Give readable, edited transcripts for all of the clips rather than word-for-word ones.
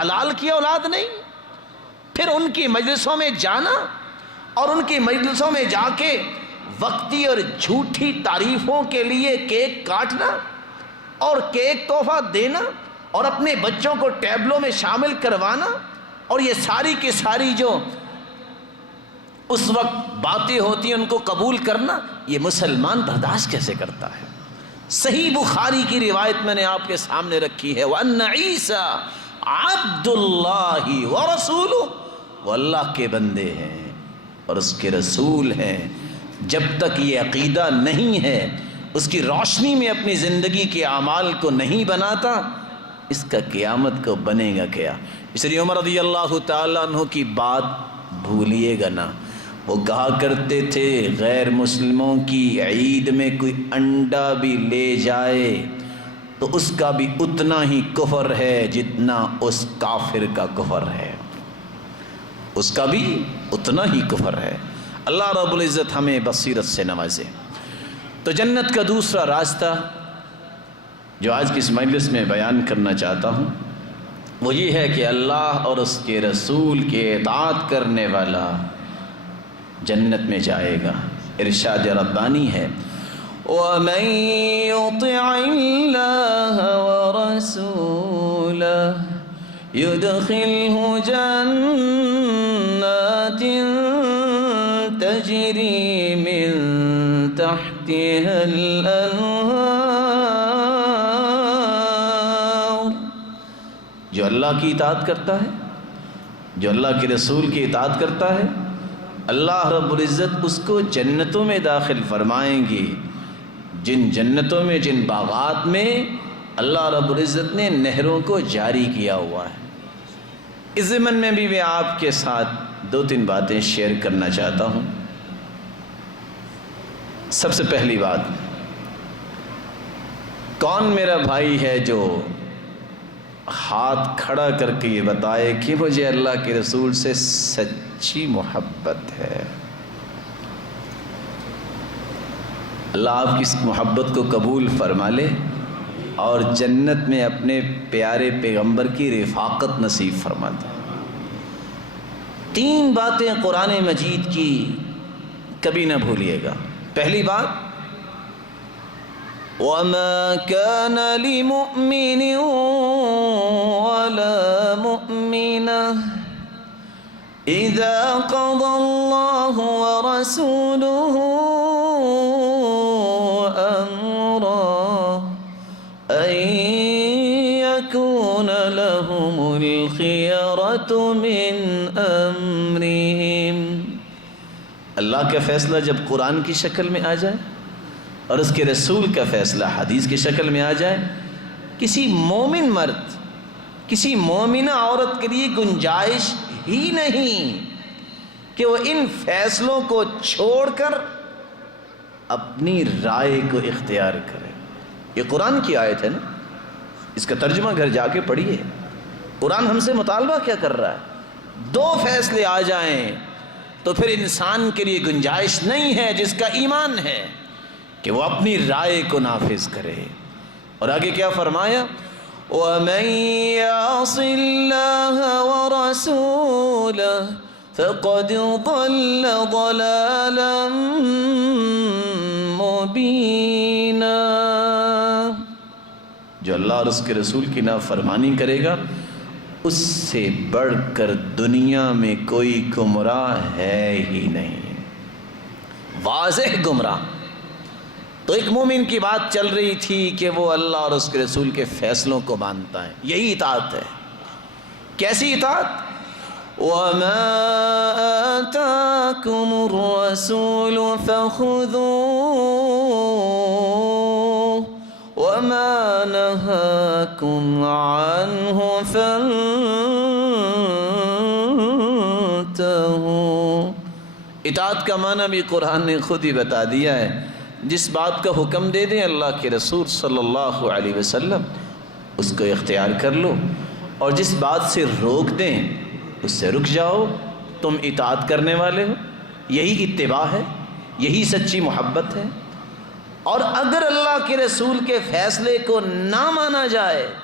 حلال کی اولاد نہیں؟ پھر ان کی مجلسوں میں جانا اور ان کی مجلسوں میں جا کے وقتی اور جھوٹی تعریفوں کے لیے کیک کاٹنا اور کیک تحفہ دینا اور اپنے بچوں کو ٹیبلوں میں شامل کروانا اور یہ ساری کی ساری جو اس وقت باتیں ہوتی ہیں ان کو قبول کرنا، یہ مسلمان برداشت کیسے کرتا ہے؟ صحیح بخاری کی روایت میں نے آپ کے سامنے رکھی ہے، وَأَنَّ عِيسَىٰ عَبْدُ اللَّهِ وَرَسُولُهُ، وہ اللہ کے بندے ہیں اور اس کے رسول ہیں۔ جب تک یہ عقیدہ نہیں ہے، اس کی روشنی میں اپنی زندگی کے اعمال کو نہیں بناتا، اس کا قیامت کو بنے گا کیا؟ اس لیے عمر رضی اللہ تعالیٰ عنہ کی بات بھولیے گا نا، وہ کہا کرتے تھے غیر مسلموں کی عید میں کوئی انڈا بھی لے جائے تو اس کا بھی اتنا ہی کفر ہے جتنا اس کافر کا کفر ہے، اس کا بھی اتنا ہی کفر ہے۔ اللہ رب العزت ہمیں بصیرت سے نوازے۔ تو جنت کا دوسرا راستہ جو آج کی اس مجلس میں بیان کرنا چاہتا ہوں وہ یہ ہے کہ اللہ اور اس کے رسول کے اطاعت کرنے والا جنت میں جائے گا۔ ارشاد ربانی ہے، وَمَن يُطِعِ اللَّهَ وَرَسُولَهُ يُدْخِلْهُ جَنَّاتٍ تَجْرِي مِن تَحْتِهَا الْأَنْهَارُ، جو اللہ کی اطاعت کرتا ہے، جو اللہ کے رسول کی اطاعت کرتا ہے، اللہ رب العزت اس کو جنتوں میں داخل فرمائیں گے، جن جنتوں میں، جن باغات میں اللہ رب العزت نے نہروں کو جاری کیا ہوا ہے۔ اس ضمن میں بھی میں آپ کے ساتھ دو تین باتیں شیئر کرنا چاہتا ہوں۔ سب سے پہلی بات، کون میرا بھائی ہے جو ہاتھ کھڑا کر کے یہ بتائے کہ مجھے اللہ کے رسول سے سچی محبت ہے؟ اللہ آپ کی اس محبت کو قبول فرما لے اور جنت میں اپنے پیارے پیغمبر کی رفاقت نصیب فرما دے۔ تین باتیں قرآن مجید کی کبھی نہ بھولیے گا۔ پہلی بات، وَمَا كَانَ لِمُؤْمِنٍ وَلَا مُؤْمِنَةٍ إِذَا قَضَى اللَّهُ وَرَسُولُهُ أَمْرًا أَن يَكُونَ لَهُمُ الْخِيَرَةُ مِنْ أَمْرِهِمْ۔ اللہ کا فیصلہ جب قرآن کی شکل میں آ جائے اور اس کے رسول کا فیصلہ حدیث کی شکل میں آ جائے، کسی مومن مرد، کسی مومنہ عورت کے لیے گنجائش ہی نہیں کہ وہ ان فیصلوں کو چھوڑ کر اپنی رائے کو اختیار کرے۔ یہ قرآن کی آیت ہے نا، اس کا ترجمہ گھر جا کے پڑھیے۔ قرآن ہم سے مطالبہ کیا کر رہا ہے؟ دو فیصلے آ جائیں تو پھر انسان کے لیے گنجائش نہیں ہے جس کا ایمان ہے کہ وہ اپنی رائے کو نافذ کرے۔ اور آگے کیا فرمایا؟ وَمَن يَعْصِ اللَّهَ وَرَسُولَهُ فَقَدْ ضَلَّ ضَلَالًا مُبِينًا، جو اللہ اور اس کے رسول کی نافرمانی کرے گا اس سے بڑھ کر دنیا میں کوئی گمراہ ہے ہی نہیں، واضح گمراہ۔ تو ایک مومن کی بات چل رہی تھی کہ وہ اللہ اور اس کے رسول کے فیصلوں کو مانتا ہے، یہی اطاعت ہے۔ کیسی اطاعت؟ وَمَا آتَاكُمُ الرَّسُولُ فَخُذُوهُ وَمَا نَهَاكُمْ عَنْهُ فَانْتَهُوا۔ اطاعت کا معنی بھی قرآن نے خود ہی بتا دیا ہے۔ جس بات کا حکم دے دیں اللہ کے رسول صلی اللہ علیہ وسلم اس کو اختیار کر لو، اور جس بات سے روک دیں اس سے رک جاؤ، تم اطاعت کرنے والے ہو۔ یہی اتباع ہے، یہی سچی محبت ہے۔ اور اگر اللہ کے رسول کے فیصلے کو نہ مانا جائے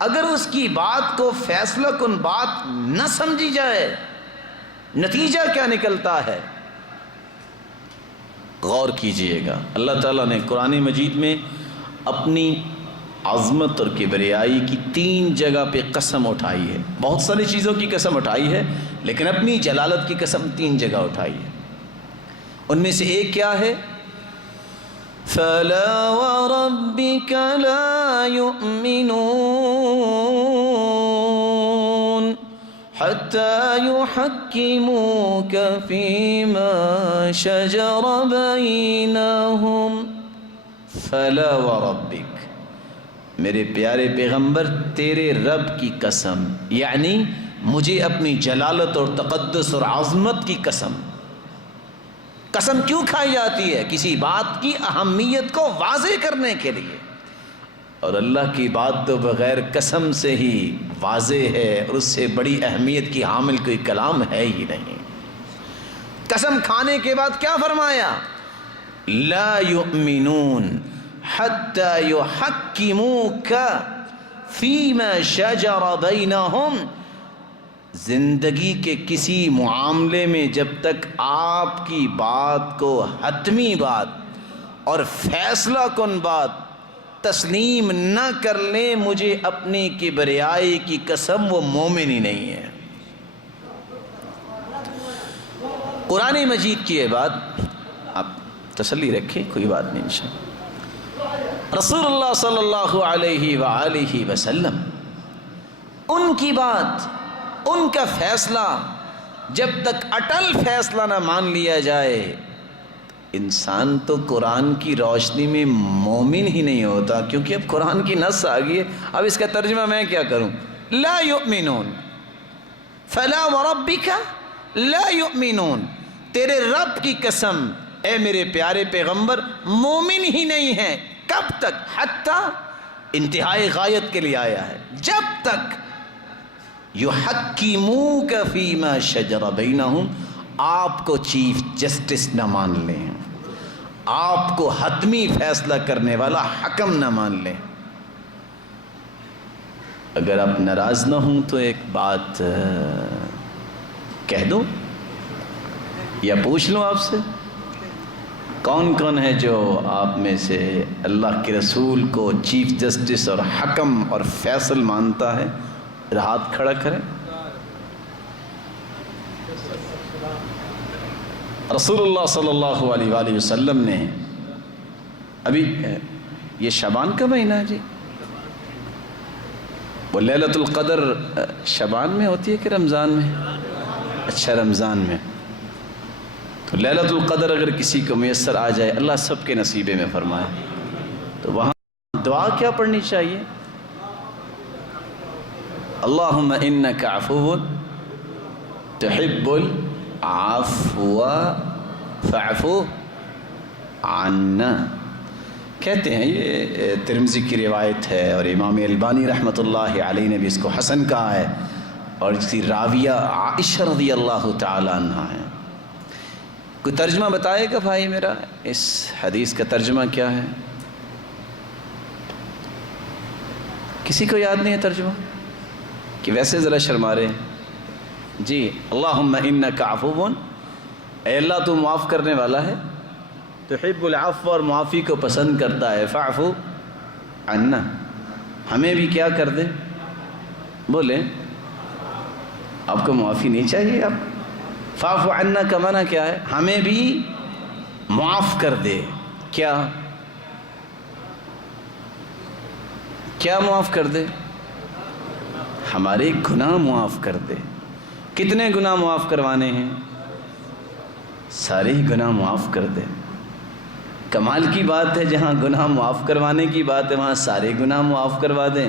اگر اس کی بات کو فیصلہ کن بات نہ سمجھی جائے نتیجہ کیا نکلتا ہے؟ غور کیجئے گا، اللہ تعالیٰ نے قرآن مجید میں اپنی عظمت اور کبریائی کی 3 جگہ پہ قسم اٹھائی ہے. بہت ساری چیزوں کی قسم اٹھائی ہے لیکن اپنی جلالت کی قسم 3 جگہ اٹھائی ہے. ان میں سے ایک کیا ہے؟ فَلَا وَرَبِّكَ لَا يُؤْمِنُونَ حَتَّى يُحَكِّمُوكَ فِي مَا شَجَرَ بَيْنَهُمْ. فَلَا وَرَبِّكَ، میرے پیارے پیغمبر تیرے رب کی قسم، یعنی مجھے اپنی جلالت اور تقدس اور عظمت کی قسم. قسم کیوں کھائی جاتی ہے؟ کسی بات کی اہمیت کو واضح کرنے کے لیے، اور اللہ کی بات تو بغیر قسم سے ہی واضح ہے اور اس سے بڑی اہمیت کی حامل کوئی کلام ہے ہی نہیں. قسم کھانے کے بعد کیا فرمایا؟ لا یؤمنون حتی یحکموک فیما شجر بینہم. زندگی کے کسی معاملے میں جب تک آپ کی بات کو حتمی بات اور فیصلہ کن بات تسلیم نہ کر لیں، مجھے اپنی کبریائی کی قسم وہ مومن ہی نہیں ہے. قرآن مجید کی یہ بات آپ تسلی رکھیں، کوئی بات نہیں انشاءاللہ. رسول اللہ صلی اللہ علیہ وآلہ وسلم، ان کی بات، ان کا فیصلہ جب تک اٹل فیصلہ نہ مان لیا جائے، انسان تو قرآن کی روشنی میں مومن ہی نہیں ہوتا. کیونکہ اب قرآن کی نص آ گئی ہے، اب اس کا ترجمہ میں کیا کروں؟ لا یؤمنون، فلا وربک لا یؤمنون، تیرے رب کی قسم اے میرے پیارے پیغمبر مومن ہی نہیں ہے. کب تک؟ حتی انتہائی غایت کے لیے آیا ہے، جب تک یحکموک فیما شجر بینہم، آپ کو چیف جسٹس نہ مان لیں، آپ کو حتمی فیصلہ کرنے والا حکم نہ مان لیں. اگر آپ ناراض نہ ہوں تو ایک بات کہہ دوں یا پوچھ لوں آپ سے، کون کون ہے جو آپ میں سے اللہ کے رسول کو چیف جسٹس اور حکم اور فیصل مانتا ہے؟ ہاتھ کھڑا کریں. رسول اللہ صلی اللہ علیہ وآلہ وسلم نے، ابھی یہ شعبان کا مہینہ ہے جی، وہ لیلۃ القدر شعبان میں ہوتی ہے کہ رمضان میں؟ اچھا رمضان میں. تو لیلۃ القدر اگر کسی کو میسر آ جائے، اللہ سب کے نصیبے میں فرمائے، تو وہاں دعا کیا پڑھنی چاہیے؟ اللہم انک عفو تحب العفو فاعف عنا. کہتے ہیں یہ ترمذی کی روایت ہے اور امام البانی رحمۃ اللہ علیہ نے بھی اس کو حسن کہا ہے، اور اس کی راویہ عائشہ رضی اللہ تعالی عنہا ہے. کوئی ترجمہ بتائے گا بھائی میرا، اس حدیث کا ترجمہ کیا ہے؟ کسی کو یاد نہیں ہے ترجمہ؟ کہ ویسے ذرا شرما رہے ہیں جی. اللہم انک عفو، اے اللہ تو معاف کرنے والا ہے، تحب العفو، اور معافی کو پسند کرتا ہے، فاعف عنا، ہمیں بھی کیا کر دے؟ بولیں، آپ کو معافی نہیں چاہیے؟ آپ فاعف عنا کا معنی کیا ہے؟ ہمیں بھی معاف کر دے. کیا کیا معاف کر دے؟ ہمارے گناہ معاف کر دے. کتنے گناہ معاف کروانے ہیں؟ سارے ہی گناہ معاف کر دے. کمال کی بات ہے، جہاں گناہ معاف کروانے کی بات ہے وہاں سارے گناہ معاف کروا دیں.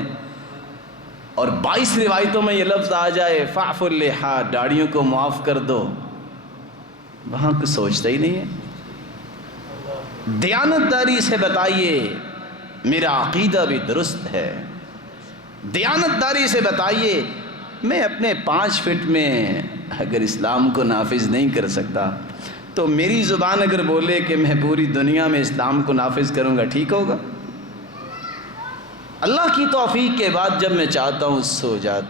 اور 22 روایتوں میں یہ لفظ آ جائے فاعف اللحا، داڑھیوں کو معاف کر دو، وہاں کچھ سوچتا ہی نہیں ہے. دیانتداری سے بتائیے میرا عقیدہ بھی درست ہے، دیانتداری سے بتائیے میں اپنے 5 فٹ میں اگر اسلام کو نافذ نہیں کر سکتا تو میری زبان اگر بولے کہ میں پوری دنیا میں اسلام کو نافذ کروں گا، ٹھیک ہوگا؟ اللہ کی توفیق کے بعد جب میں چاہتا ہوں سو جاتا ہوں۔